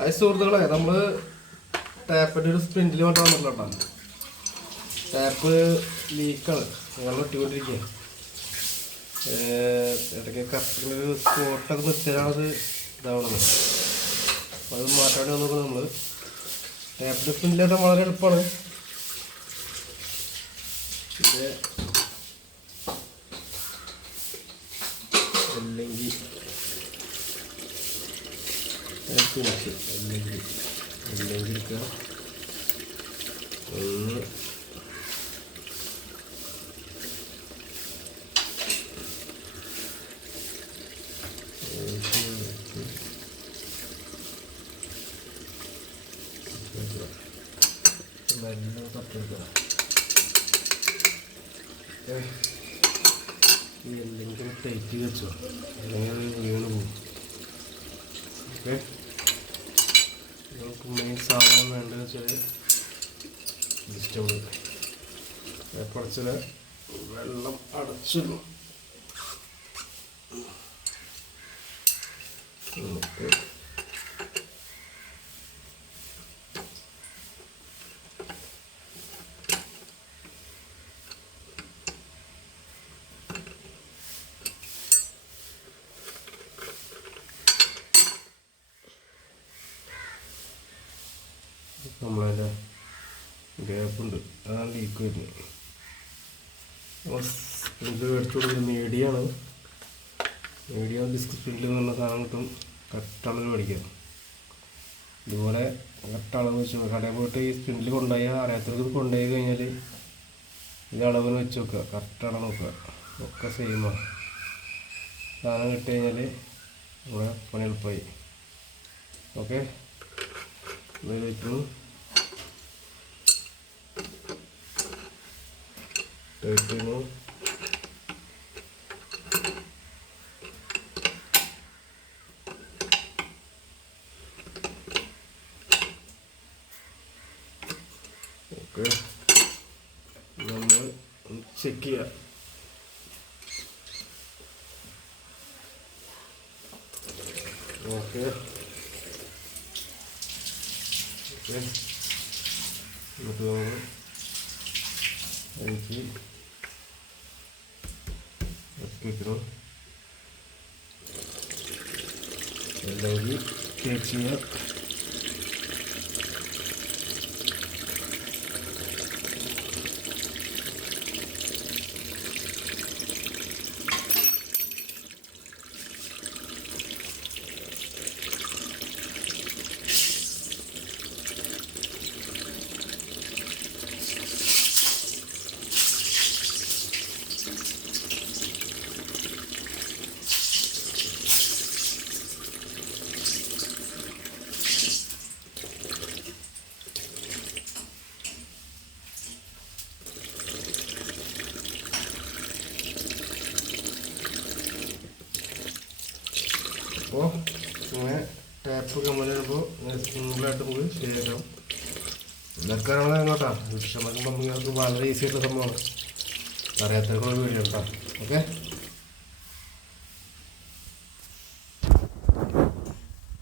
അത് സുഹൃത്തുക്കളെ നമ്മൾ ടാപ്പിൻ്റെ ഒരു സ്പ്രിൻറ്റിൽ കൊണ്ട് വന്നിട്ടില്ല കേട്ടോ. ടാപ്പ് ലീക്കാണ്, വെള്ളം ഒട്ടിക്കൊണ്ടിരിക്കുക. ഇടയ്ക്ക് കറക്റ്റിനൊരു സ്പോട്ടൊക്കെ നിർത്തിയാലാണത് ഇതാവുന്നത്. അപ്പോൾ അത് മാറ്റാൻ വേണ്ടി വന്നപ്പോൾ നമ്മൾ ടാപ്പിൻ്റെ സ്പ്രിൻറ്റിലായിട്ട് വളരെ എളുപ്പമാണ്. ഇത് അല്ലെങ്കിൽ എടുക്കുക ഒന്ന് മെല്ലെ തട്ടെടുക്കുക. അല്ലെങ്കിൽ ടൈറ്റ് വെച്ചോ, അല്ലെങ്കിൽ വീണ് പോകും. ഓക്കെ, നമുക്ക് മെയിൻ സാധനം വേണ്ടതെന്ന് വെച്ചാൽ വെജിറ്റബിൾ. കുറച്ച് വെള്ളം അടച്ചിടും. ഓക്കെ, നമ്മളതിൻ്റെ ഗ്യാപ്പുണ്ട്, അതാണ് ലീക്ക് വരുന്നത്. സ്പ്രിൻ്റ് മേടിച്ചു കൊടുക്കുന്നത് മീഡിയാണ്. മീഡിയ ഡിസ്ക് സ്പ്രിൻ്റ് എന്ന് പറഞ്ഞ സാധനം കിട്ടും. കട്ടളവ് മേടിക്കാം. ഇതുപോലെ കട്ടളവ് വെച്ച് കടയിൽ പോയിട്ട് ഈ സ്പ്രിൻ്റിൽ കൊണ്ടുപോയി അറിയാത്തവർക്ക് കൊണ്ടുപോയി കഴിഞ്ഞാൽ ഇത് അളവിന് വെച്ച് നോക്കുക, കറക്റ്റ് അളവ് നോക്കുക, ഒക്കെ സെയിമാണ്. സാധനം കിട്ടി കഴിഞ്ഞാൽ നമ്മുടെ പണി എളുപ്പമായി. ഓക്കെ, വെക്കുന്നു ടൈറ്റിനു ഓക്കെ. നമ്മൾ ചെക്ക് ചെയ്യാം. ഓക്കെ ഓക്കെ, എന്നിട്ട് നമ്മൾ അഴിച്ച് വെക്കണം. അല്ലെങ്കിൽ ടേപ്പ് ചെയ്യാം. അപ്പോൾ ഇങ്ങനെ ടാപ്പ് കമ്പനി വരുമ്പോൾ ഇങ്ങനെ സിമ്പിളായിട്ട് നമുക്ക് ശരിയാക്കാം. ഇതൊക്കെ കേട്ടോ വിഷമൊക്കെ നമുക്ക് വളരെ ഈസി ആയിട്ടുള്ള സംഭവമാണ്. അറിയാത്തവർക്കുള്ള വീഡിയോ കേട്ടോ. ഓക്കെ.